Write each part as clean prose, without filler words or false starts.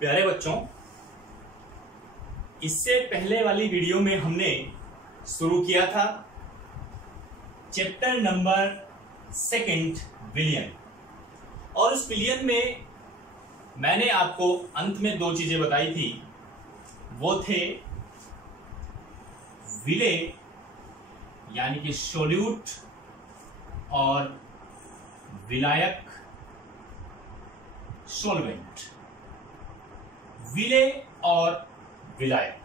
प्यारे बच्चों, इससे पहले वाली वीडियो में हमने शुरू किया था चैप्टर नंबर 2 विलियन। और उस विलियन में मैंने आपको अंत में 2 चीजें बताई थी। वो थे विले यानी कि सोल्यूट और विलायक सॉल्वेंट। विले और विलायक,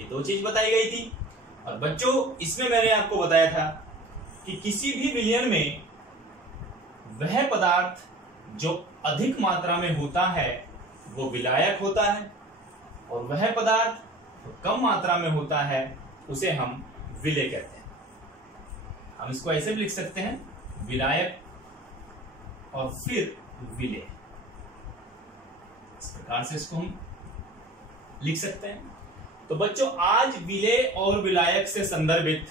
ये 2 चीज बताई गई थी। और बच्चों, इसमें मैंने आपको बताया था कि किसी भी विलयन में वह पदार्थ जो अधिक मात्रा में होता है वो विलायक होता है, और वह पदार्थ जो कम मात्रा में होता है उसे हम विले कहते हैं। हम इसको ऐसे भी लिख सकते हैं, विलायक और फिर विले। इस प्रकार से इसको हम लिख सकते हैं। तो बच्चों, आज विले और विलायक से संदर्भित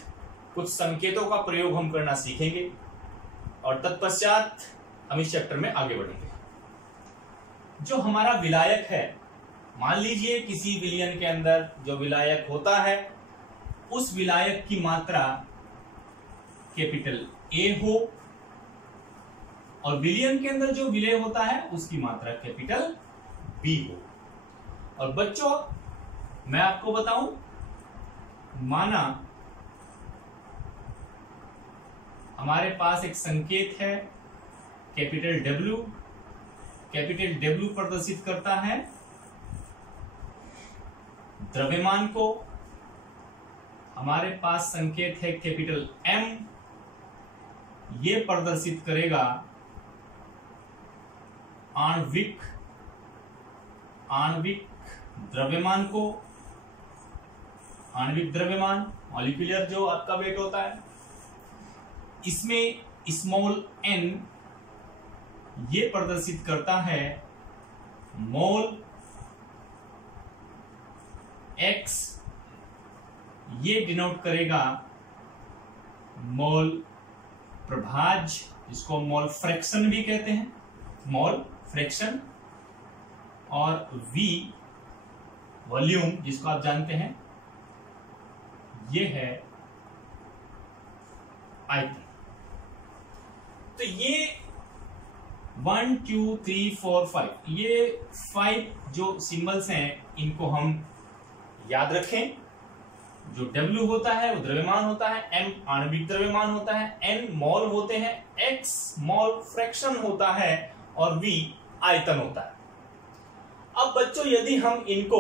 कुछ संकेतों का प्रयोग हम करना सीखेंगे और तत्पश्चात हम इस चैप्टर में आगे बढ़ेंगे। जो हमारा विलायक है, मान लीजिए किसी विलयन के अंदर जो विलायक होता है उस विलायक की मात्रा कैपिटल ए हो, और विलयन के अंदर जो विलेय होता है उसकी मात्रा कैपिटल बी हो। और बच्चों, मैं आपको बताऊं, माना हमारे पास एक संकेत है कैपिटल डब्ल्यू। कैपिटल डब्ल्यू प्रदर्शित करता है द्रव्यमान को। हमारे पास संकेत है कैपिटल एम, ये प्रदर्शित करेगा आणविक द्रव्यमान को। आणविक द्रव्यमान, मॉलिक्यूलर जो आपका वेट होता है। इसमें स्मॉल n ये प्रदर्शित करता है मोल। x ये डिनोट करेगा मोल प्रभाज, जिसको मोल फ्रैक्शन भी कहते हैं, मोल फ्रैक्शन। और v वॉल्यूम, जिसको आप जानते हैं, ये है आयतन। तो ये 1 2 3 4 5 ये 5 जो सिंबल्स हैं इनको हम याद रखें। जो W होता है वो द्रव्यमान होता है, M आणविक द्रव्यमान होता है, N मोल होते हैं, X मोल फ्रैक्शन होता है और V आयतन होता है। अब बच्चों, यदि हम इनको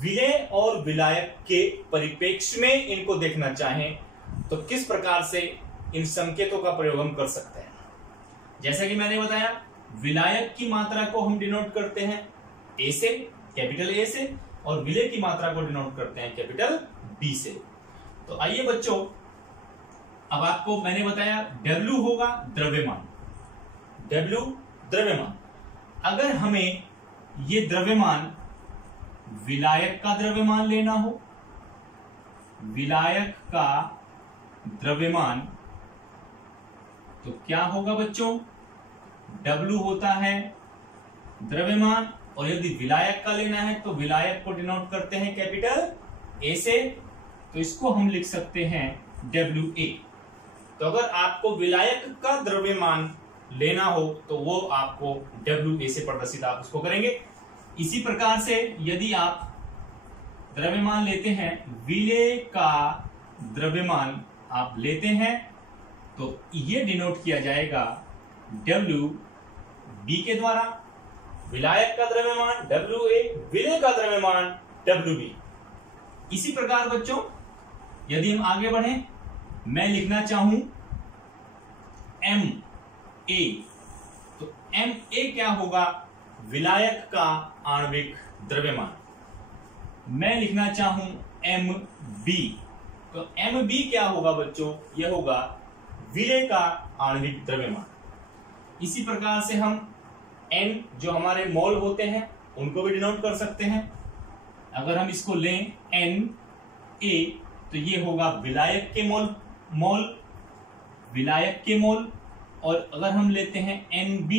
विलेय और विलायक के परिप्रेक्ष्य में इनको देखना चाहें तो किस प्रकार से इन संकेतों का प्रयोग हम कर सकते हैं। जैसा कि मैंने बताया, विलायक की मात्रा को हम डिनोट करते हैं ए से, कैपिटल ए से, और विलेय की मात्रा को डिनोट करते हैं कैपिटल बी से। तो आइए बच्चों, अब आपको मैंने बताया W होगा द्रव्यमान। W द्रव्यमान। अगर हमें ये द्रव्यमान विलायक का द्रव्यमान लेना हो, विलायक का द्रव्यमान, तो क्या होगा बच्चों? W होता है द्रव्यमान, और यदि विलायक का लेना है तो विलायक को डिनोट करते हैं कैपिटल ए से, तो इसको हम लिख सकते हैं WA। तो अगर आपको विलायक का द्रव्यमान लेना हो तो वो आपको WA से प्रदर्शित आप उसको करेंगे। इसी प्रकार से यदि आप द्रव्यमान लेते हैं, विलेय का द्रव्यमान आप लेते हैं, तो ये डिनोट किया जाएगा WB के द्वारा। विलायक का द्रव्यमान WA, विलेय का द्रव्यमान WB। इसी प्रकार बच्चों, यदि हम आगे बढ़ें, मैं लिखना चाहूं MA, तो MA क्या होगा? विलायक का आणविक द्रव्यमान। मैं लिखना चाहूं MB, तो MB क्या होगा बच्चों? यह होगा विलेय का आणविक द्रव्यमान। इसी प्रकार से हम N जो हमारे मोल होते हैं उनको भी डिनोट कर सकते हैं। अगर हम इसको लें Na, तो ये होगा विलायक के मोल, विलायक के मोल, और अगर हम लेते हैं NB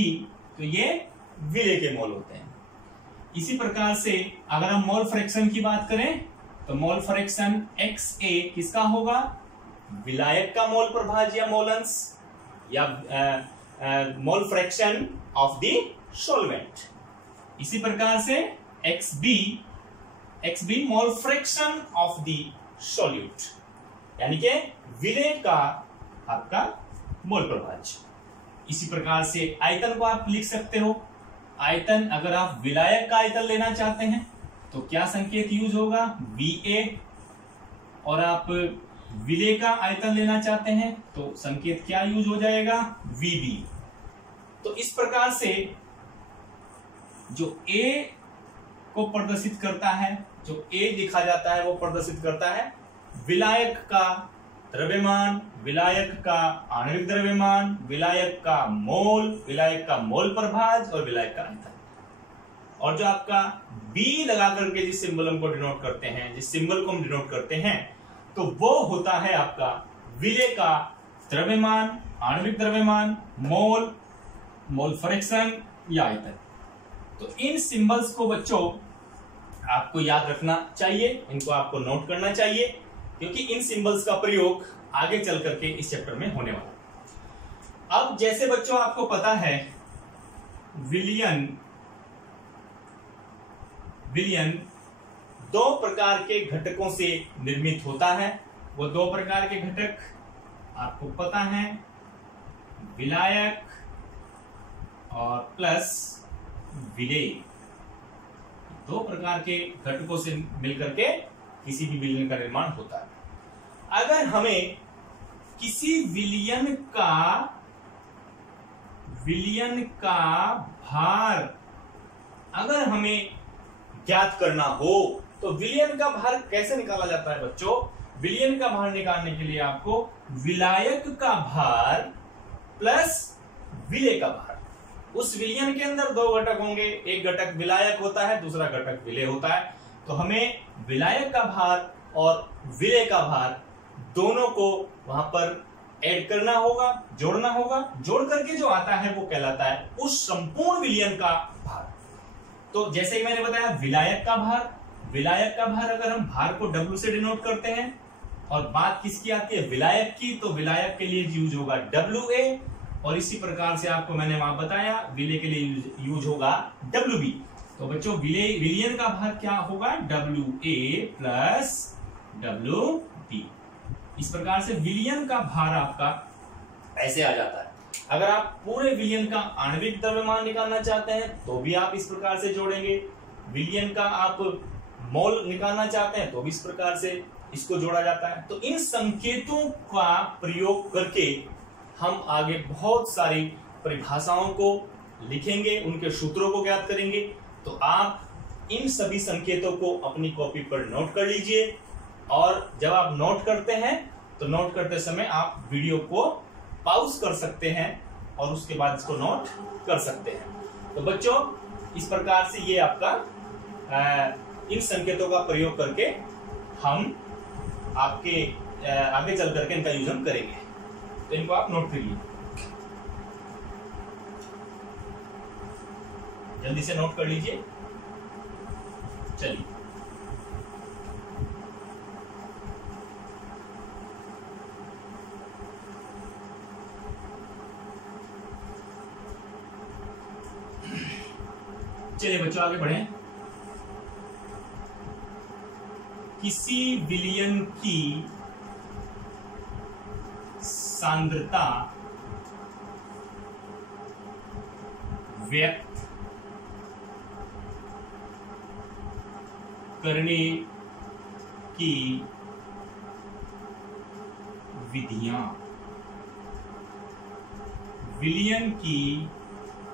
तो ये विलय के मोल होते हैं। इसी प्रकार से अगर हम मोल फ्रैक्शन की बात करें तो मोल फ्रैक्शन XA किसका होगा? विलायक का मोल प्रभाज्य या मोल अंश या mole fraction of the solvent. इसी प्रकार से XB mole fraction of the solute, यानी कि विलय का आपका मोल प्रभाज्य। इसी प्रकार से आयतन को आप लिख सकते हो। आयतन, अगर आप विलायक का आयतन लेना चाहते हैं तो क्या संकेत यूज होगा? VA। और आप विलय का आयतन लेना चाहते हैं तो संकेत क्या यूज हो जाएगा? VB। तो इस प्रकार से जो A को प्रदर्शित करता है, जो A दिखा जाता है वो प्रदर्शित करता है विलायक का द्रव्यमान, विलायक का आणविक द्रव्यमान, विलायक का मोल, विलायक का मोल प्रभाज और विलायक का आयतन। और जो आपका B लगा करके जिस सिंबल को डिनोट करते हैं, जिस सिंबल को हम डिनोट करते हैं, तो वो होता है आपका विलय का द्रव्यमान, आणविक द्रव्यमान, मोल, मोल फ्रैक्शन या आयतन। तो इन सिंबल्स को बच्चों आपको याद रखना चाहिए, इनको आपको नोट करना चाहिए, क्योंकि इन सिंबल्स का प्रयोग आगे चल करके इस चैप्टर में होने वाला है। अब जैसे बच्चों आपको पता है विलयन दो प्रकार के घटकों से निर्मित होता है। वो दो प्रकार के घटक आपको पता है, विलायक और प्लस विलय। दो प्रकार के घटकों से मिलकर के किसी भी विलयन का निर्माण होता है। अगर हमें किसी विलयन का भार अगर हमें ज्ञात करना हो तो विलयन का भार कैसे निकाला जाता है बच्चों? विलयन का भार निकालने के लिए आपको विलायक का भार प्लस विलय का भार, उस विलयन के अंदर दो घटक होंगे, एक घटक विलायक होता है, दूसरा घटक विलय होता है। तो हमें विलायक का भार और विलय का भार दोनों को वहां पर ऐड करना होगा, जोड़ना होगा। जोड़ करके जो आता है वो कहलाता है उस संपूर्ण विलयन का भार। तो जैसे कि मैंने बताया विलायक का भार अगर हम भार को W से डिनोट करते हैं और बात किसकी आती है? विलायक की, तो विलायक के लिए यूज होगा WA। और इसी प्रकार से आपको मैंने वहां बताया विलय के लिए यूज होगा WB। तो बच्चों विलयन का भार क्या होगा? WA plus WB। इस प्रकार से विलयन का भार आपका ऐसे आ जाता है। अगर आप पूरे विलयन का आणविक द्रव्यमान निकालना चाहते हैं तो भी आप इस प्रकार से जोड़ेंगे। विलयन का आप मोल निकालना चाहते हैं तो भी इस प्रकार से इसको जोड़ा जाता है। तो इन संकेतों का प्रयोग करके हम आगे बहुत सारी परिभाषाओं को लिखेंगे, उनके सूत्रों को ज्ञात करेंगे। तो आप इन सभी संकेतों को अपनी कॉपी पर नोट कर लीजिए। और जब आप नोट करते हैं तो नोट करते समय आप वीडियो को पॉज कर सकते हैं और उसके बाद इसको नोट कर सकते हैं। तो बच्चों इस प्रकार से ये आपका इन संकेतों का प्रयोग करके हम आपके आगे चल करके इनका यूज हम करेंगे। तो इनको आप नोट करिए, जल्दी से नोट कर लीजिए। चलिए बच्चों आगे बढ़ें। किसी विलयन की सांद्रता व्यक्त करने की विधियां, विलयन की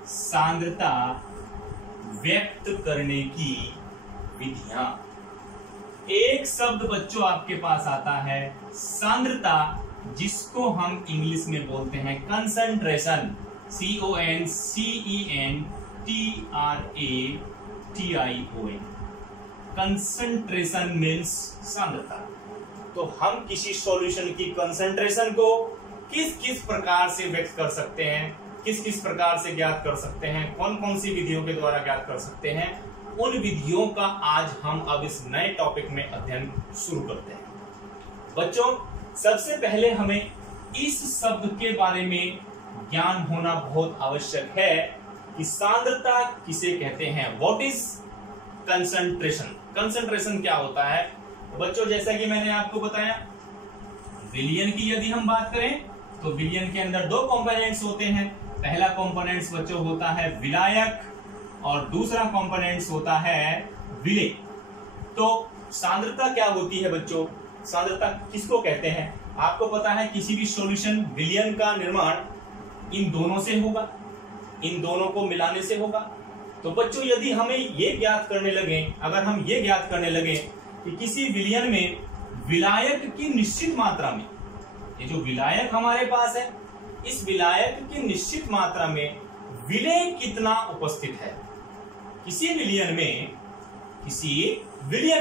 सांद्रता व्यक्त करने की विधियां। एक शब्द बच्चों आपके पास आता है सांद्रता, जिसको हम इंग्लिश में बोलते हैं कंसंट्रेशन, CONCENTRATION। कंसंट्रेशन मीन्स सांद्रता। तो हम किसी सॉल्यूशन की कंसंट्रेशन को किस किस प्रकार से व्यक्त कर सकते हैं, किस किस प्रकार से ज्ञात कर सकते हैं, कौन कौन सी विधियों के द्वारा ज्ञात कर सकते हैं, उन विधियों का आज हम अब इस नए टॉपिक में अध्ययन शुरू करते हैं। बच्चों, सबसे पहले हमें इस शब्द के बारे में ज्ञान होना बहुत आवश्यक है कि सांद्रता किसे कहते हैं। What is concentration? कंसंट्रेशन क्या होता है? बच्चों, जैसा कि मैंने आपको बताया, विलयन की यदि हम बात करें तो विलयन के अंदर दो कंपोनेंट्स होते हैं। पहला कंपोनेंट्स बच्चों होता है विलायक और दूसरा कंपोनेंट्स होता है विलेय। तो सांद्रता क्या होती है बच्चों? सांद्रता किसको कहते हैं? आपको पता है किसी भी सॉल्यूशन विलयन का निर्माण इन दोनों से होगा, इन दोनों को मिलाने से होगा। तो बच्चों, यदि हमें ये ज्ञात करने लगे, अगर हम ये ज्ञात करने लगे कि किसी विलयन में विलायक की निश्चित मात्रा में, ये जो विलायक हमारे पास है, इस विलायक की निश्चित मात्रा में विलेय कितना उपस्थित है। किसी विलयन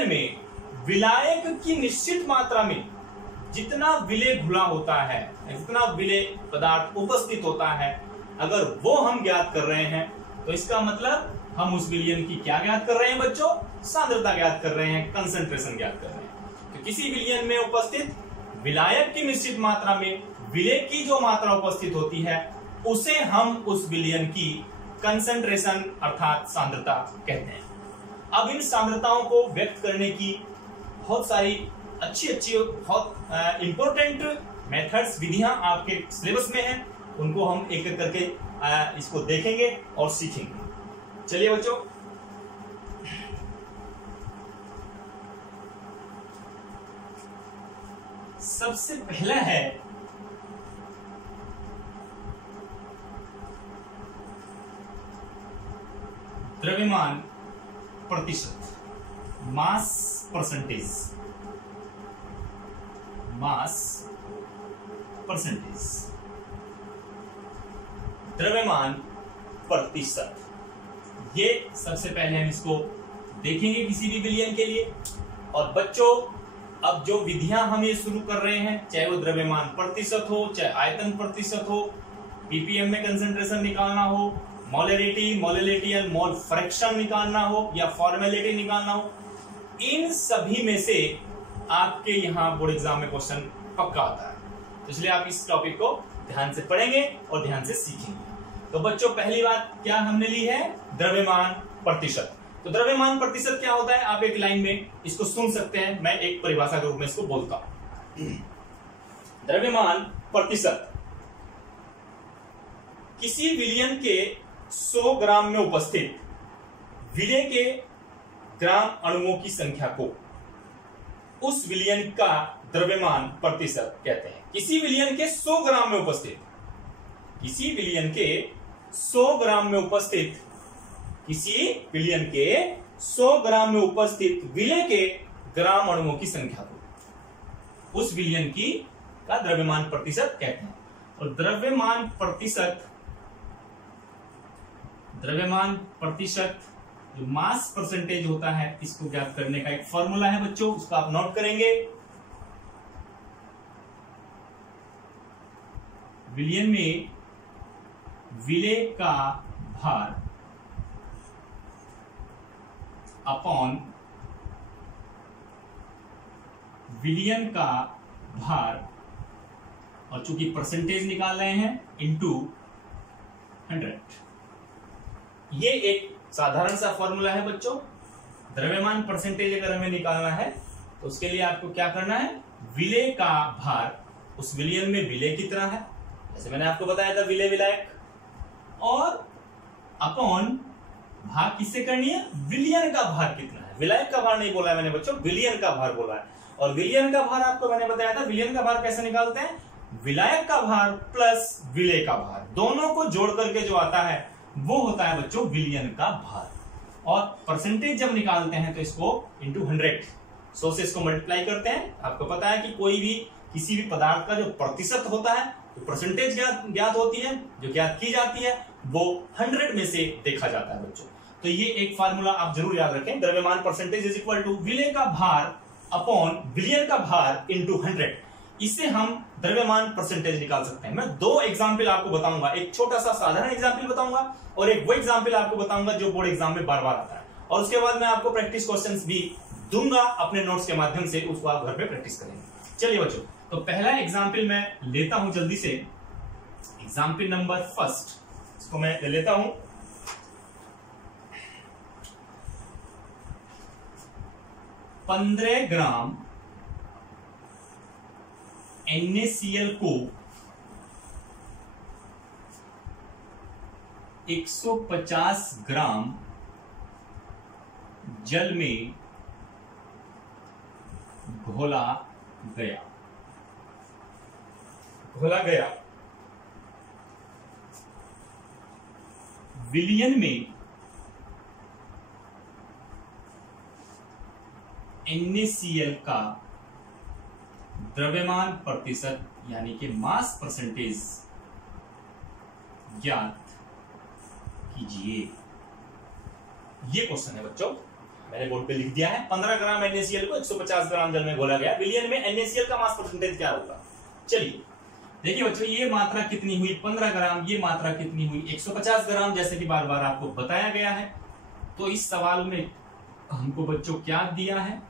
में विलायक की निश्चित मात्रा में जितना विलेय घुला होता है, जितना विलेय पदार्थ उपस्थित होता है, अगर वो हम ज्ञात कर रहे हैं तो इसका मतलब हम उस विलयन की क्या ज्ञात कर रहे हैं बच्चों? सांद्रता ज्ञात कर रहे हैं, कंसंट्रेशन ज्ञात कर रहे हैं। तो किसी विलयन में उपस्थित विलायक की निश्चित मात्रा में विलेय की जो मात्रा उपस्थित होती है, उसे हम उस विलयन की कंसंट्रेशन अर्थात सांद्रता कहते हैं। अब इन सांद्रताओं को व्यक्त करने की बहुत सारी अच्छी बहुत इंपॉर्टेंट मेथड्स, विधियां आपके सिलेबस में हैं। उनको हम एक एक करके इसको देखेंगे और सीखेंगे। चलिए बच्चों, सबसे पहला है द्रव्यमान प्रतिशत, मास परसेंटेज। मास परसेंटेज, द्रव्यमान प्रतिशत, ये सबसे पहले हम इसको देखेंगे किसी भी विलयन के लिए। और बच्चों, अब जो विधियां हम ये शुरू कर रहे हैं, चाहे वो द्रव्यमान प्रतिशत हो, चाहे आयतन प्रतिशत हो, पीपीएम में कंसंट्रेशन निकालना हो, मोलैलिटी या मोल फ्रैक्शन निकालना हो, या फॉर्मेलिटी निकालना हो, इन सभी में से आपके यहाँ बोर्ड एग्जाम में क्वेश्चन पक्का आता है। तो इसलिए आप इस टॉपिक को ध्यान से पढ़ेंगे और ध्यान से सीखेंगे। तो बच्चों, पहली बात क्या हमने ली है? द्रव्यमान प्रतिशत। तो द्रव्यमान प्रतिशत क्या होता है? आप एक लाइन में इसको सुन सकते हैं, मैं एक परिभाषा के रूप में इसको बोलता हूं। द्रव्यमान प्रतिशत किसी विलयन के 100 ग्राम में उपस्थित विलेय के ग्राम अणुओं की संख्या को उस विलयन का द्रव्यमान प्रतिशत कहते हैं। किसी विलयन के 100 ग्राम में उपस्थित, किसी विलयन के 100 ग्राम में उपस्थित, किसी विलयन के 100 ग्राम में उपस्थित विलेय के ग्राम अणुओं की संख्या को उस विलयन की का द्रव्यमान प्रतिशत कहते हैं। और द्रव्यमान प्रतिशत जो मास परसेंटेज होता है, इसको ज्ञात करने का एक फॉर्मूला है बच्चों, उसको आप नोट करेंगे। विलयन में विलेय का भार अपॉन विलयन का भार, और चूंकि परसेंटेज निकाल रहे हैं, इनटू 100। ये एक साधारण सा फॉर्मूला है बच्चों। द्रव्यमान परसेंटेज अगर हमें निकालना है तो उसके लिए आपको क्या करना है? विलेय का भार, उस विलयन में विलेय कितना है, जैसे मैंने आपको बताया था विलेय विलायक, और अपॉन भाग किससे करनी है? विलयन का भार कितना है। विलायक का भार नहीं बोला है मैंने बच्चों, विलयन का भार बोला है। और विलयन का भार आपको मैंने बताया था, विलयन का भार कैसे निकालते हैं? विलायक का भार प्लस विलेय का भार, दोनों को जोड़ करके जो आता है वो होता है बच्चों विलयन का भार। और परसेंटेज जब निकालते हैं तो इसको इंटू 100 से इसको मल्टीप्लाई करते हैं। आपको पता है कि कोई भी किसी भी पदार्थ का जो प्रतिशत होता है, तो परसेंटेज ज्ञात होती है, जो ज्ञात की जाती है वो 100 में से देखा जाता है बच्चों। तो ये एक फार्मूला आप जरूर याद रखें, द्रव्यमान परसेंटेज इज इक्वल टू विलेय का भार अपॉन विलयन का भार इंटू 100। इससे हम द्रव्यमान परसेंटेज निकाल सकते हैं। मैं दो एग्जाम्पल आपको बताऊंगा, एक छोटा सा साधारण एग्जाम्पल बताऊंगा और एक वो एग्जाम्पल आपको बताऊंगा जो बोर्ड एग्जाम में बार बार आता है, और उसके बाद मैं आपको प्रैक्टिस क्वेश्चंस भी दूंगा अपने नोट्स के माध्यम से, उसको आप घर पे प्रैक्टिस करेंगे। चलिए बच्चों, तो पहला एग्जाम्पल मैं लेता हूं जल्दी से, एग्जाम्पल नंबर फर्स्ट, इसको मैं ले लेता हूं। 15 ग्राम NaCl को 150 ग्राम जल में घोला गया। विलयन में NaCl का द्रव्यमान प्रतिशत यानी कि मास परसेंटेज ज्ञात कीजिए। ये क्वेश्चन है बच्चों, मैंने बोर्ड पे लिख दिया है। 15 ग्राम NaCl को 150 ग्राम जल में घोला गया, विलयन में NaCl का मास परसेंटेज क्या होगा। चलिए देखिए बच्चों, ये मात्रा कितनी हुई 15 ग्राम, ये मात्रा कितनी हुई 150 ग्राम, जैसे कि बार बार आपको बताया गया है। तो इस सवाल में हमको बच्चों क्या दिया है,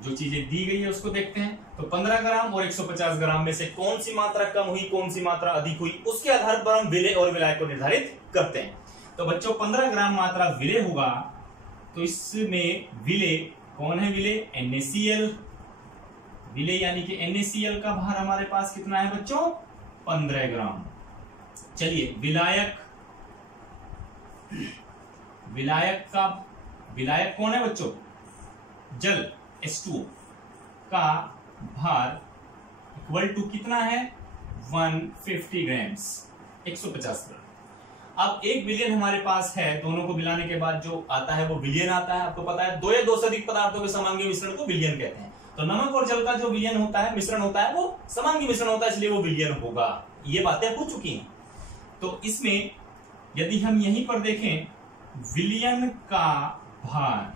जो चीजें दी गई है उसको देखते हैं। तो 15 ग्राम और 150 ग्राम में से कौन सी मात्रा कम हुई, कौन सी मात्रा अधिक हुई, उसके आधार पर हम विलेय और विलायक को निर्धारित करते हैं। तो बच्चों 15 ग्राम मात्रा विलेय होगा, तो इसमें विलेय कौन है, विलेय NaCl, विलेय यानी कि NaCl का भार हमारे पास कितना है बच्चों 15 ग्राम। चलिए विलायक कौन है बच्चों, जल H2O का भार इक्वल टू कितना है 150 ग्राम्स, 150 ग्राम। अब एक विलयन हमारे पास है, दोनों को मिलाने के बाद जो आता है वो विलयन आता है। आपको पता है दो या दो से अधिक पदार्थों के समांगी मिश्रण को विलयन कहते हैं। तो नमक और जल का जो विलयन होता है, मिश्रण होता है, वो समांगी मिश्रण होता है, इसलिए वो विलयन होगा। ये बातें हो चुकी हैं। तो इसमें यदि हम यहीं पर देखें विलयन का भार,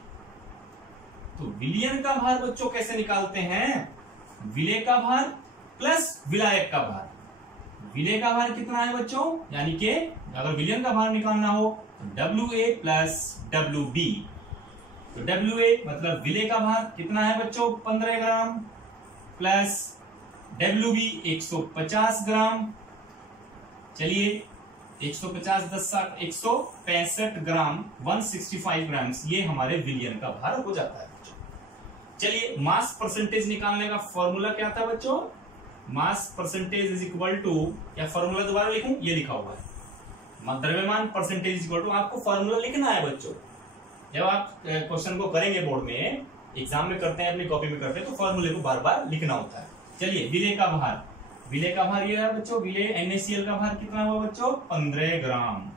तो विलयन का भार बच्चों कैसे निकालते हैं, विलेय का भार प्लस विलायक का भार। विलेय का भार कितना है बच्चों, यानी कि अगर विलयन का भार निकालना हो तो WA प्लस WB। तो WA मतलब विलेय का भार कितना है बच्चों 15 ग्राम प्लस WB 150 ग्राम। चलिए 150 10 60 165 ग्राम 165 ग्राम, ये हमारे विलयन का भार हो जाता है बच्चों। चलिए मास परसेंटेज निकालने का फॉर्मूला क्या था बच्चों, mass percentage is equal to, या फॉर्मूला दोबारा लिखूं, ये लिखा हुआ है द्रव्यमान परसेंटेज इज इक्वल टू, आपको फॉर्मूला लिखना है बच्चों। जब आप क्वेश्चन को करेंगे बोर्ड में, एग्जाम में करते हैं, अपनी कॉपी में करते हैं, तो फॉर्मूले को बार बार लिखना होता है। चलिए विलेय का भार ये है बच्चों, विलेय NaCl का भार कितना हुआ बच्चों 15 ग्राम।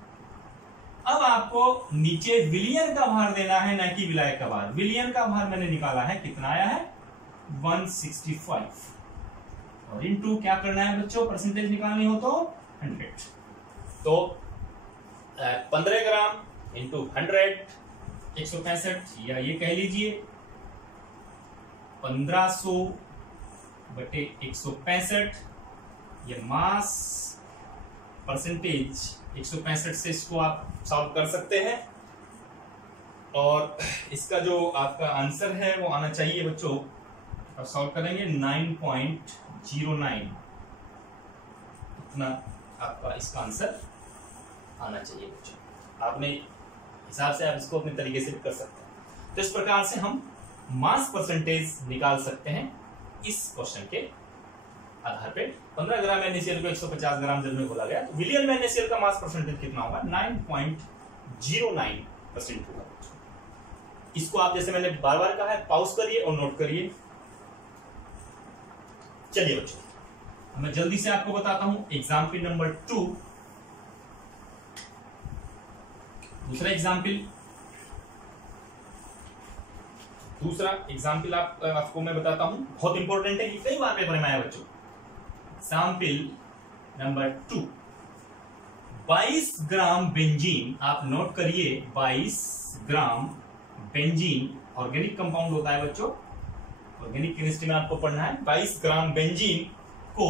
अब आपको नीचे विलयन का भार देना है, ना कि विलायक का भार। विलयन का भार मैंने निकाला है, कितना आया है 165, और इनटू क्या करना है बच्चों, परसेंटेज निकालनी हो तो 100। तो 15 ग्राम इंटू 100 165, या ये कह लीजिए 1500 बटे 165, ये मास परसेंटेज 165 से इसको आप सॉल्व कर सकते हैं, और इसका जो आपका आंसर है वो आना चाहिए बच्चों, आप सॉल्व करेंगे 9.09, इतना आपका इसका आंसर आना चाहिए बच्चों। आपने हिसाब से आप इसको अपने तरीके से भी कर सकते हैं। तो इस प्रकार से हम मास परसेंटेज निकाल सकते हैं इस क्वेश्चन के आधार पे। 15 ग्राम NaCl को 150 ग्राम जल में घोला गया, तो विलयन में NaCl का मास परसेंटेज कितना होगा 9.09% होगा। इसको आप जैसे मैंने बार बार कहा है, पॉज करिए और नोट करिए। चलिए बच्चों, मैं जल्दी से आपको बताता हूं एग्जाम्पल नंबर 2। दूसरा एग्जाम्पल आपको मैं बताता हूं, बहुत इंपॉर्टेंट है, कि कई बार पेपर में आया बच्चों। एग्जाम्पल नंबर 2, 22 ग्राम बेंजीन, आप नोट करिए 22 ग्राम बेंजीन ऑर्गेनिक कंपाउंड होता है बच्चों, ऑर्गेनिक केमिस्ट्री में आपको पढ़ना है। 22 ग्राम बेंजीन को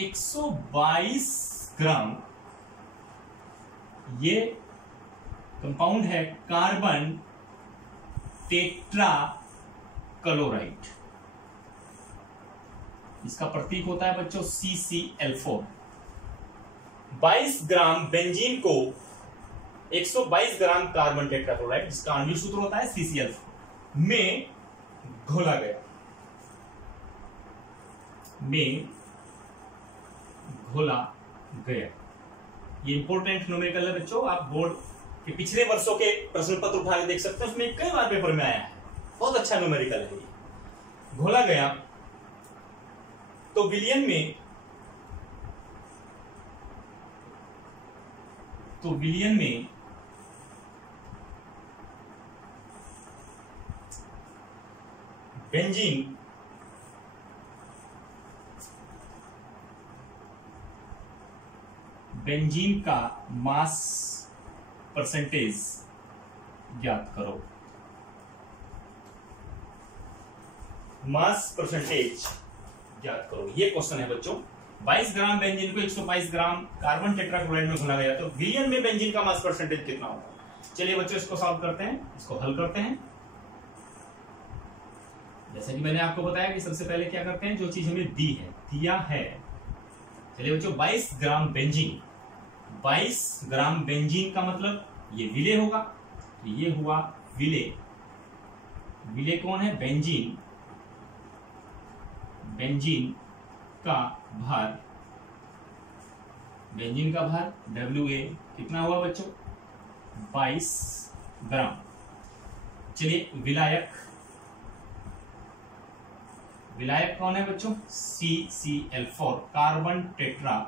122 ग्राम ये कंपाउंड है कार्बन टेट्रा क्लोराइड। इसका प्रतीक होता है बच्चों CCl4। 22 ग्राम बेंजीन को 122 ग्राम कार्बन टेट्राक्लोराइड, जिसका आणविक सूत्र होता है CCl4 में घोला गया, ये इंपॉर्टेंट न्यूमेरिकल है बच्चों। आप बोर्ड के पिछले वर्षों के प्रश्न पत्र उठा के देख सकते हैं, उसमें कई बार पेपर में आया है। बहुत अच्छा न्यूमेरिकल है ये। घोला गया तो विलियन में बेंजीन का मास परसेंटेज ज्ञात करो। मास परसेंटेज ज्ञात करो, ये क्वेश्चन है बच्चों। 22 ग्राम बेंजीन को 122 ग्राम कार्बन टेट्राक्लोराइड में घोला गया तो विलियन में बेंजीन का मास परसेंटेज कितना होगा। चलिए बच्चों इसको सॉल्व करते हैं, इसको हल करते हैं। जैसे कि मैंने आपको बताया कि सबसे पहले क्या करते हैं, जो चीज हमें दिया है। चलिए बच्चों 22 ग्राम बेंजीन, 22 ग्राम बेंजीन का मतलब ये विले होगा, तो ये हुआ विले कौन है, बेंजीन का भार WA कितना हुआ बच्चों, 22 ग्राम। चलिए विलायक कौन है बच्चों, CCl4 कार्बन टेट्रा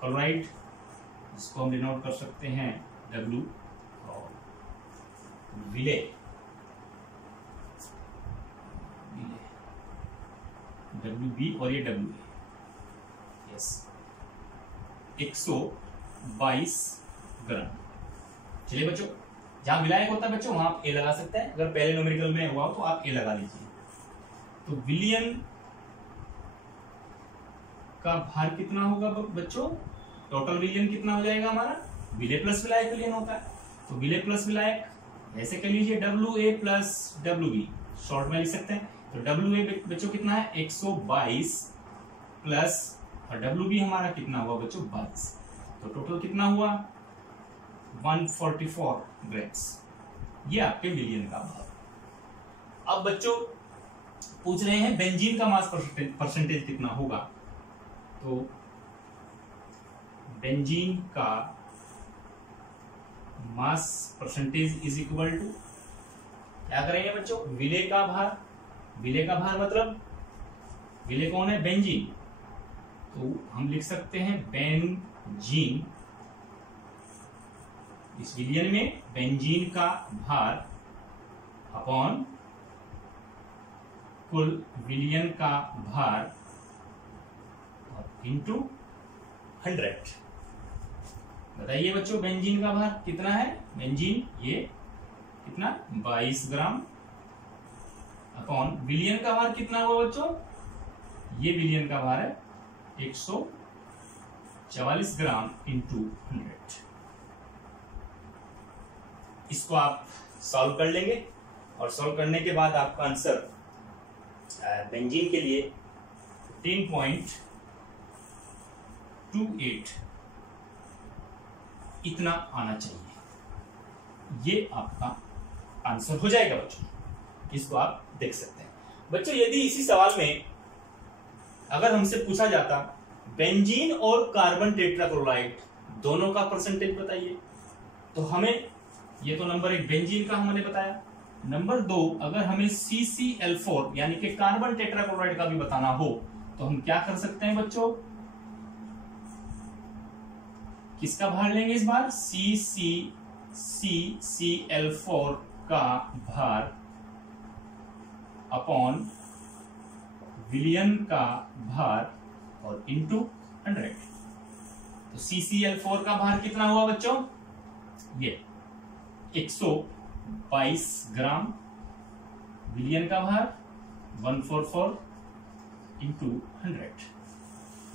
क्लोराइड, इसको हम डिनोट कर सकते हैं W और विले WB और ये WA, यस 122 ग्राम। चलिए बच्चों जहां विलायक होता है बच्चों वहां आप A लगा सकते हैं, अगर पहले न्यूमेरिकल में हुआ हो तो आप A लगा लीजिए। तो विलियन का भार कितना होगा बच्चों, टोटल विलियन कितना हो जाएगा हमारा, विले प्लस विलायक विलियन होता है, तो विले प्लस विलायक ऐसे कर लीजिए WA प्लस WB, शॉर्ट में लिख सकते हैं। तो WA बच्चों कितना है 122 प्लस और WB हमारा कितना हुआ बच्चों 22, तो टोटल कितना हुआ 144 ग्राम्स, ये आपके विलियन का भार। अब बच्चों पूछ रहे हैं बेंजीन का मास परसेंटेज कितना होगा, तो बेंजीन का mass percentage is equal to क्या करेंगे बच्चों, विले का भार मतलब विले कौन है, बेंजीन, तो हम लिख सकते हैं बेंजीन, इस विलियन में बेंजीन का भार अपॉन कुल विलियन का भार इंटू 100। बताइए बच्चों बेंजीन का भार कितना है, बेंजीन ये कितना 22 ग्राम अपॉन विलियन का भार कितना हुआ बच्चों, ये विलियन का भार है 144 ग्राम इंटू 100। इसको आप सॉल्व कर लेंगे और सॉल्व करने के बाद आपका आंसर बेंजीन के लिए 15.28 इतना आना चाहिए, ये आपका आंसर हो जाएगा बच्चों। इसको आप देख सकते हैं बच्चों। यदि इसी सवाल में अगर हमसे पूछा जाता बेंजीन और कार्बन टेट्राक्लोराइड दोनों का परसेंटेज बताइए, तो हमें ये तो नंबर 1 बेंजीन का हमने बताया, नंबर 2 अगर हमें CCl4 यानी कि कार्बन टेट्राक्लोराइड का भी बताना हो तो हम क्या कर सकते हैं बच्चों, किसका भार लेंगे इस बार, CCl4 का भार अपॉन विलियन का भार और इंटू 100। तो CCl4 का भार कितना हुआ बच्चों, ये 122 ग्राम, विलियन का भार 144 इंटू 100,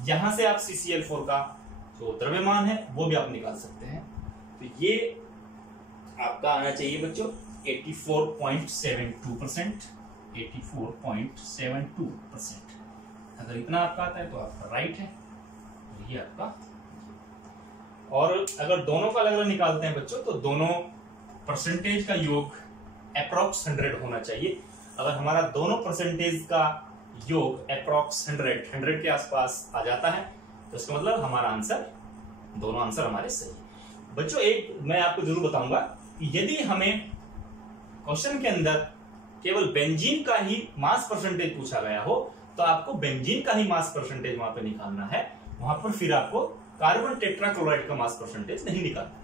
यहां से आप CCl4 का जो द्रव्यमान है वो भी आप निकाल सकते हैं। तो ये आपका आना चाहिए बच्चों 84.72%। 84.72%। अगर इतना आपका आता है तो आपका राइट है, ये आपका। और अगर दोनों का अलग अलग निकालते हैं बच्चों तो दोनों परसेंटेज का योग अप्रॉक्स 100 होना चाहिए। अगर हमारा दोनों परसेंटेज का योग अप्रॉक्स 100 के आसपास आ जाता है तो इसका मतलब हमारा आंसर, दोनों आंसर हमारे सही है। बच्चों एक मैं आपको जरूर बताऊंगा कि यदि हमें क्वेश्चन के अंदर केवल बेंजीन का ही मास परसेंटेज पूछा गया हो तो आपको बेंजीन का ही मास परसेंटेज वहां पे निकालना है, वहां पर फिर आपको कार्बन टेट्राक्लोराइड का मास परसेंटेज नहीं निकालना है।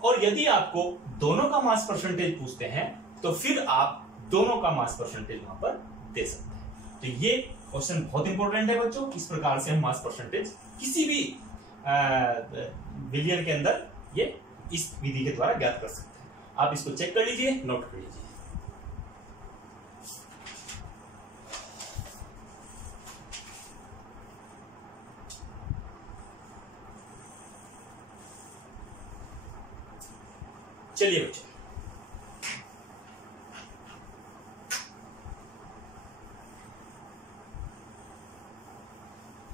और यदि आपको दोनों का मास परसेंटेज पूछते हैं तो फिर आप दोनों का मास परसेंटेज वहां पर दे सकते हैं। तो ये क्वेश्चन बहुत इंपॉर्टेंट है बच्चों। इस प्रकार से हम मास परसेंटेज किसी भी विलियन के अंदर ये इस विधि के द्वारा ज्ञात कर सकते हैं। आप इसको चेक कर लीजिए, नोट कर लीजिए। चलिए बच्चों,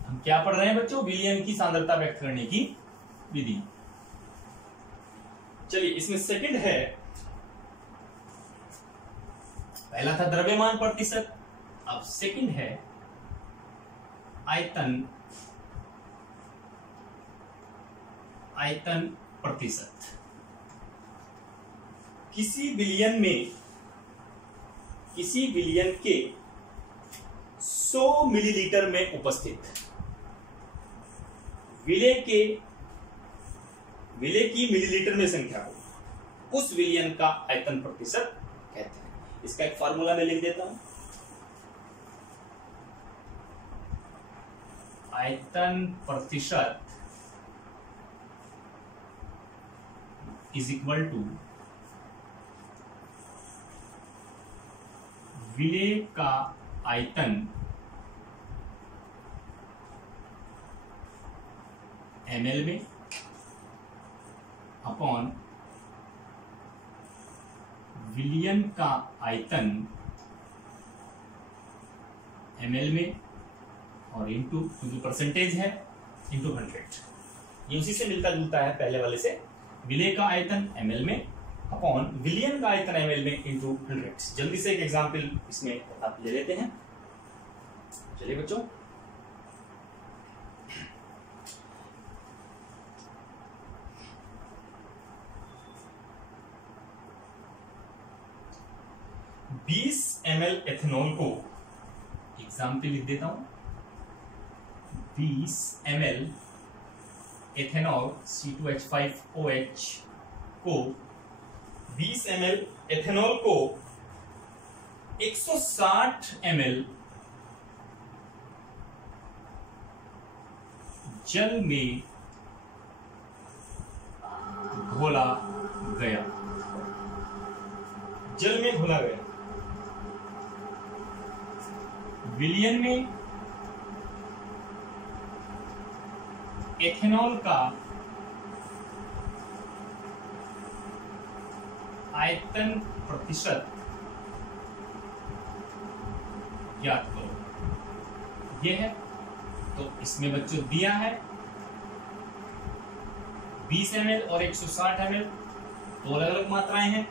हम क्या पढ़ रहे हैं बच्चों? विलियन की सांद्रता व्यक्त करने की विधि। चलिए इसमें सेकंड है, पहला था द्रव्यमान प्रतिशत, अब सेकंड है आयतन प्रतिशत। किसी विलियन के 100 मिलीलीटर में उपस्थित विलेय की मिलीलीटर में संख्या को उस विलियन का आयतन प्रतिशत कहते हैं। इसका एक फार्मूला मैं लिख देता हूं। आयतन प्रतिशत इज इक्वल टू विलेय का आयतन ml में अपॉन विलियन का आयतन ml में और इंटू क्योंकि परसेंटेज है इंटू 100। ये उसी से मिलता जुलता है पहले वाले से। विलेय का आयतन ml में अपॉन विलियन का आयतन ml में इंटू 100। जल्दी से एक एग्जाम्पल इसमें आप ले लेते हैं। चलिए बच्चों, बीस ml एथेनॉल को, एग्जाम्पल लिख देता हूं, 20 ml एथेनॉल C2H5OH को 20 ml एथेनॉल को 160 ml जल में घोला गया। जल में घोला गया। विलियन में एथेनॉल का आयतन प्रतिशत ज्ञात करो। यह है, तो इसमें बच्चों दिया है 20 ml और 160 ml, दो अलग अलग मात्राएं हैं।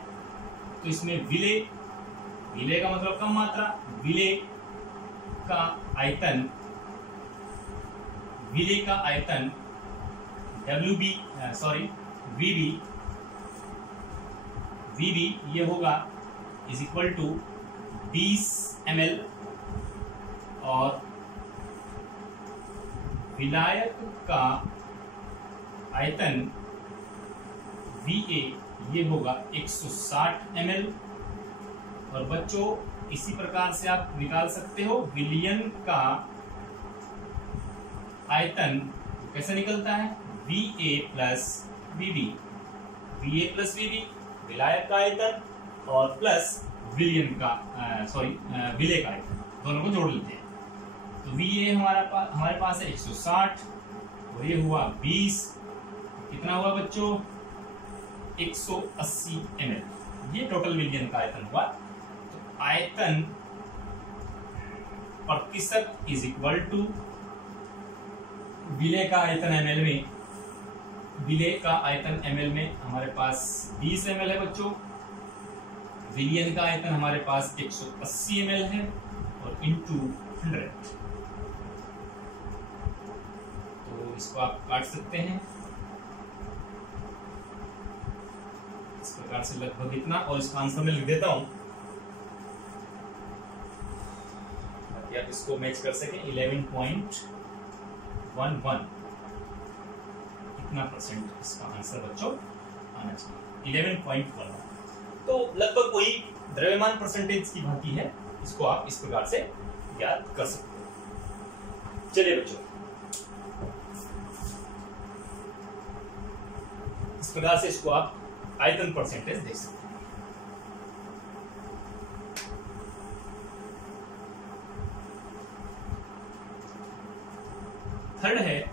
तो इसमें विलेय का मतलब कम मात्रा, विलेय का आयतन VB ये होगा इज इक्वल टू 20 ml और विलायक का आयतन VA ये होगा 160 ml। और बच्चों इसी प्रकार से आप निकाल सकते हो विलियन का आयतन कैसे निकलता है, VA प्लस VB विलायक का आयतन और प्लस विलियन का विलेय का आयतन, दोनों को जोड़ लेते हैं। तो VA हमारे पास है 160 और ये हुआ 20, कितना हुआ बच्चों 180 ml। ये टोटल विलयन का आयतन हुआ। तो आयतन प्रतिशत इज इक्वल टू विलय का आयतन ml में, विलय का आयतन ml में हमारे पास 20 ml है बच्चों, विलयन का आयतन हमारे पास 180 ml है और इंटू 100। तो इसको आप काट सकते हैं इस प्रकार से लगभग इतना, और इसका आंसर मैं लिख देता हूं ताकि आप इसको मैच कर सकें। 11.11 इतना परसेंट इसका आंसर बच्चों आना चाहिए, 11.11। तो लगभग वही द्रव्यमान परसेंटेज की भांति है, इसको आप इस प्रकार से याद कर सकते हो। चलिए बच्चों, इस प्रकार से इसको आप आयतन परसेंटेज देख सकते हैं। थर्ड है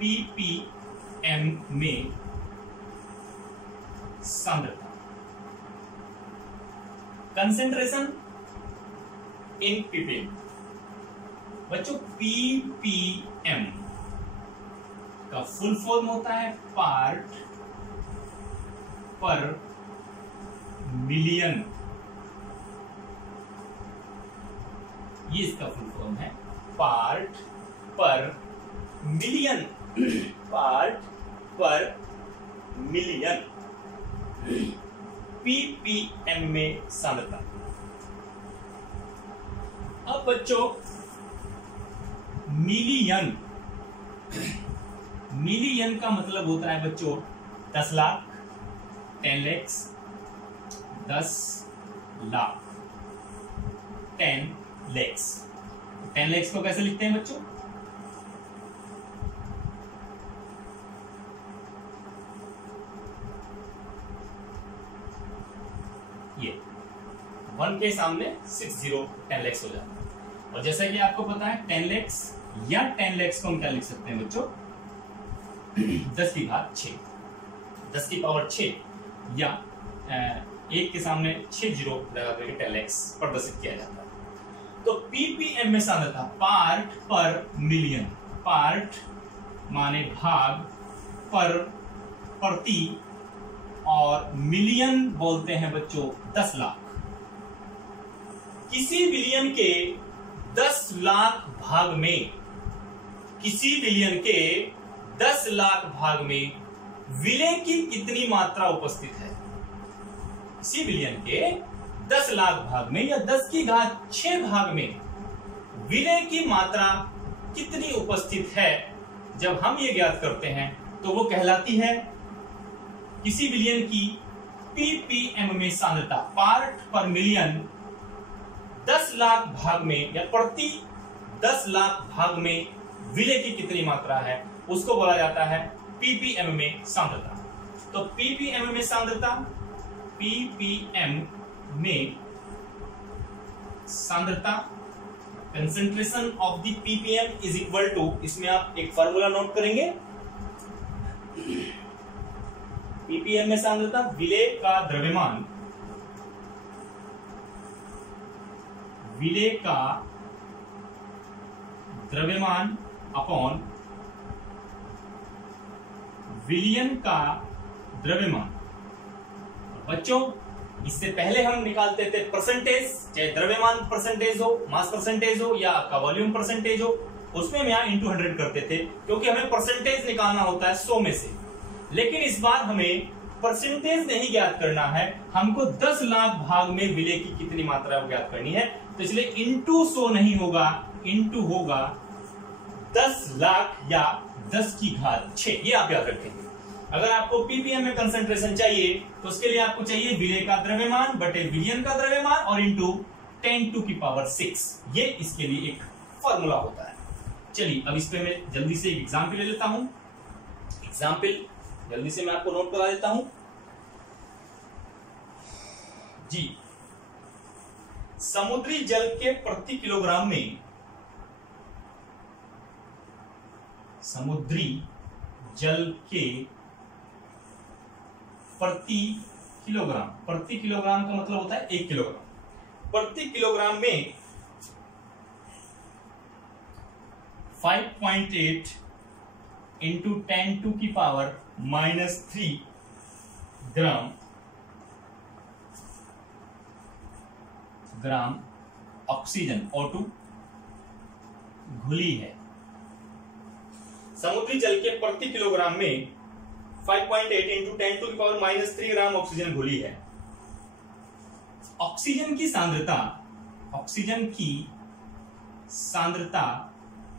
ppm में सांद्रता, कंसेंट्रेशन इन ppm। बच्चों ppm का फुल फॉर्म होता है पार्ट पर मिलियन, ये इसका फुल फॉर्म है, पार्ट पर मिलियन, पार्ट पर मिलियन, ppm में सांद्रता। अब बच्चों मिलियन, मिलियन का मतलब होता है बच्चों 10 lakh, 10 lakhs, 10 lakh, 10 lakhs। 10 lakhs को कैसे लिखते हैं बच्चों? ये 1 के सामने 60 10 lakhs हो जाता है। और जैसा कि आपको पता है 10 lakhs या 10 lakhs को हम क्या लिख सकते हैं बच्चों? 10 की घात 6, 10 की पावर 6 या 1 के सामने 6 जीरो लगा करके 10 lakhs प्रदर्शित किया जाता है। तो ppm में सांद्रता पार्ट पर मिलियन, पार्ट माने भाग, पर प्रति, और मिलियन बोलते हैं बच्चों 10 लाख। किसी बिलियन के 10 लाख भाग में, किसी बिलियन के 10 लाख भाग में विलय की कितनी मात्रा उपस्थित है? किसी बिलियन के 10 लाख भाग में या 10 की घात 6 भाग में विलय की मात्रा कितनी उपस्थित है? जब हम ये ज्ञात करते हैं तो वो कहलाती है किसी विलयन की ppm में सांद्रता, पार्ट पर मिलियन 10 लाख भाग में या प्रति 10 लाख भाग में विलय की कितनी मात्रा है, उसको बोला जाता है ppm में सांद्रता। तो ppm में सांद्रता, ppm में सांद्रता, concentration of the ppm is equal to, इसमें आप एक फार्मूला नोट करेंगे, ppm में सांद्रता विलय का द्रव्यमान, विलय का द्रव्यमान अपॉन विलयन का द्रव्यमान। बच्चों इससे पहले हम निकालते थे परसेंटेज, चाहे द्रव्यमान परसेंटेज हो, मास परसेंटेज हो या आपका वॉल्यूम परसेंटेज हो, उसमें हम यहाँ इंटू 100 करते थे क्योंकि हमें परसेंटेज निकालना होता है 100 में से। लेकिन इस बार हमें परसेंटेज नहीं ज्ञात करना है, हमको 10 लाख भाग में विलय की कितनी मात्रा ज्ञात करनी है। तो इसलिए इंटू 100 नहीं होगा, इंटू होगा 10 लाख या 10 की घात 6। ये आप याद रखेंगे। अगर आपको ppm में कंसेंट्रेशन चाहिए तो उसके लिए आपको चाहिए विलय का द्रव्यमान बटे विलयन का द्रव्यमान और इंटू 10⁶। ये इसके लिए एक फॉर्मूला होता है। चलिए अब इस पे मैं जल्दी से एक एग्जाम्पल ले लेता हूं। एग्जाम्पल जल्दी से मैं आपको नोट करा देता हूं जी। समुद्री जल के प्रति किलोग्राम में समुद्री जल के प्रति किलोग्राम का मतलब होता है 1 किलोग्राम। प्रति किलोग्राम में 5.8 इंटू 10⁻³ ग्राम ऑक्सीजन O2 घुली है। समुद्री जल के प्रति किलोग्राम में 5.8 इंटू 10⁻³ ग्राम ऑक्सीजन घुली है। ऑक्सीजन की सांद्रता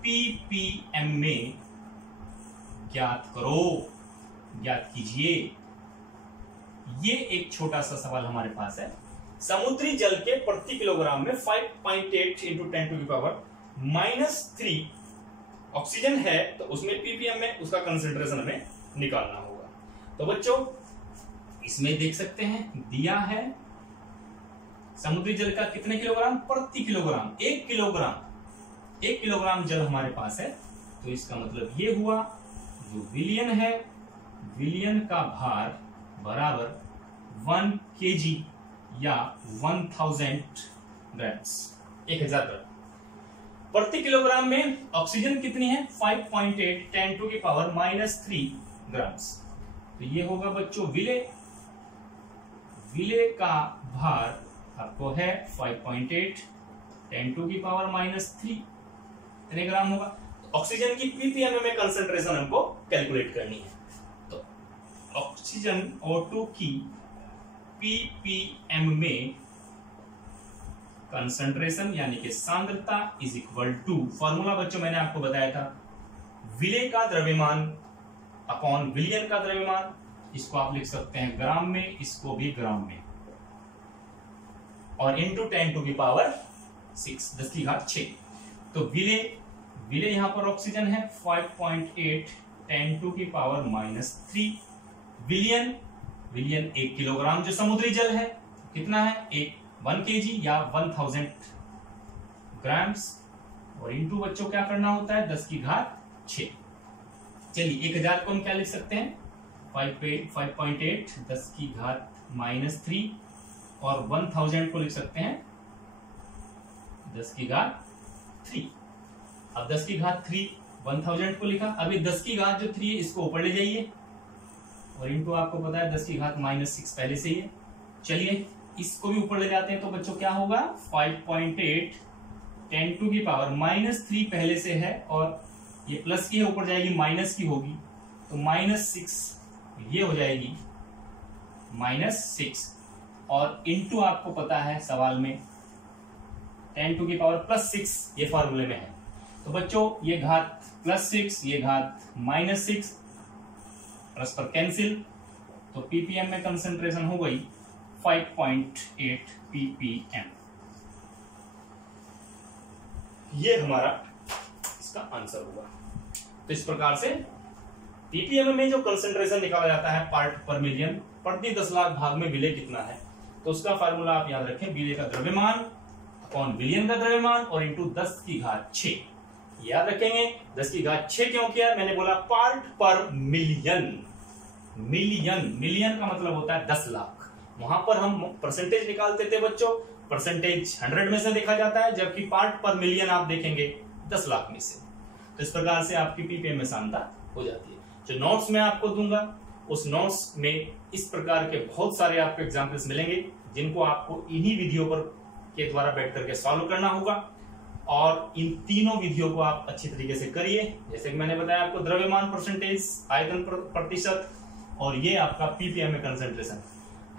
ppm में ज्ञात कीजिए। ये एक छोटा सा सवाल हमारे पास है। समुद्री जल के प्रति किलोग्राम में 5.8 इंटू 10⁻³ ऑक्सीजन है, तो उसमें ppm में उसका कंसेंट्रेशन हमें निकालना होगा। तो बच्चों इसमें देख सकते हैं दिया है समुद्री जल का कितने किलोग्राम प्रति किलोग्राम, 1 किलोग्राम जल हमारे पास है। तो इसका मतलब ये हुआ जो विलियन है, विलियन का भार बराबर 1 kg या 1000 ग्राम्स, 1000 ग्राम। प्रति किलोग्राम में ऑक्सीजन कितनी है 5.8 10⁻³ ग्राम्स। तो ये होगा बच्चों विले का भार आपको है 5.8 10⁻³ कितने ग्राम होगा। तो ऑक्सीजन की ppm में कंसंट्रेशन हमको कैलकुलेट करनी है। तो ऑक्सीजन O2 की ppm में कंसंट्रेशन यानी कि सांद्रता इज इक्वल टू, फॉर्मूला बच्चों मैंने आपको बताया था, विले का द्रव्यमान अपॉन विलियन का द्रव्यमान। इसको आप लिख सकते हैं ग्राम में, इसको भी ग्राम में, और इंटू 10⁻6 10⁶। तो विले यहां पर ऑक्सीजन है 5.8 10⁻³ विलियन 1 किलोग्राम जो समुद्री जल है कितना है 1 kg या 1000 ग्राम्स, और इंटू बच्चों क्या करना होता है 10⁶। चलिए 1000 को हम क्या लिख सकते हैं 5.8 10⁻³ और 1000 को लिख सकते हैं 10⁻3। अब 10⁻3 1000 को लिखा, अभी 10⁻³ जो 3 है इसको ऊपर ले जाइए, और इंटू आपको पता है 10⁻⁻6 पहले से ही है। चलिए इसको भी ऊपर ले जाते हैं, तो बच्चों क्या होगा 5.8 10⁻³ पहले से है, और ये प्लस की है ऊपर जाएगी माइनस की होगी, तो -6 ये हो जाएगी -6, और इंटू आपको पता है सवाल में 10⁻+6 ये फॉर्मूले में है। तो बच्चों ये घात +6 ये घात -6 परस्पर कैंसिल, तो ppm में कंसंट्रेशन हो गई 5.8 ppm। ये हमारा इसका आंसर होगा। तो इस प्रकार से ppm में जो कंसंट्रेशन निकाला जाता है पार्ट पर मिलियन, प्रति 10 लाख भाग में विले कितना है, तो उसका फार्मूला आप याद रखें, विले का द्रव्यमान अपॉन विलियन का द्रव्यमान और इंटू 10⁶। याद रखेंगे 10⁶ क्यों किया, मैंने बोला पार्ट पर मिलियन। मिलियन का मतलब होता है 10 लाख। वहां पर हम परसेंटेज निकालते थे बच्चों, परसेंटेज 100 में से देखा जाता है, जबकि पार्ट पर मिलियन आप देखेंगे 10 लाख में से। तो इस प्रकार से आपकी ppm में सांद्रता हो जाती है। जो नोट्स मैं आपको दूंगा उस नोट्स में इस प्रकार के बहुत सारे आपको एग्जाम्पल्स मिलेंगे, जिनको आपको इन्हीं वीडियो पर के द्वारा बैठ करके सॉल्व करना होगा, और इन तीनों विधियों को आप अच्छी तरीके से करिए। जैसे कि मैंने बताया आपको द्रव्यमान परसेंटेज, आयतन प्रतिशत, और ये आपका ppm में कंसंट्रेशन।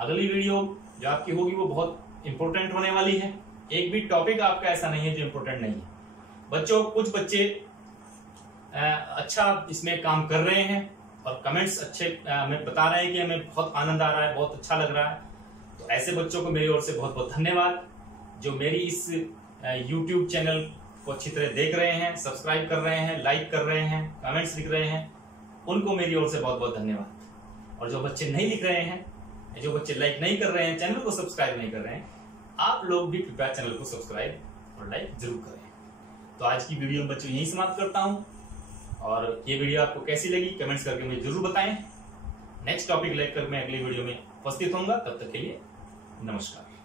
अगली वीडियो जो आपकी होगी वो बहुत इंपॉर्टेंट होने वाली है। एक भी टॉपिक आपका ऐसा नहीं है जो इंपॉर्टेंट नहीं है बच्चों। कुछ बच्चे अच्छा इसमें काम कर रहे हैं और कमेंट्स अच्छे हमें बता रहे हैं कि हमें बहुत आनंद आ रहा है, बहुत अच्छा लग रहा है। तो ऐसे बच्चों को मेरी ओर से बहुत बहुत धन्यवाद, जो मेरी इस YouTube चैनल को अच्छी तरह देख रहे हैं, सब्सक्राइब कर रहे हैं, लाइक कर रहे हैं, कमेंट्स लिख रहे हैं, उनको मेरी ओर से बहुत बहुत धन्यवाद। और जो बच्चे नहीं लिख रहे हैं, जो बच्चे लाइक नहीं कर रहे हैं, चैनल को सब्सक्राइब नहीं कर रहे हैं, आप लोग भी कृपया चैनल को सब्सक्राइब और लाइक जरूर करें। तो आज की वीडियो बच्चों यहीं समाप्त करता हूं। और ये वीडियो आपको कैसी लगी कमेंट्स करके मुझे जरूर बताएं। नेक्स्ट टॉपिक लेकर मैं अगली वीडियो में उपस्थित होऊंगा। तब तक के लिए नमस्कार।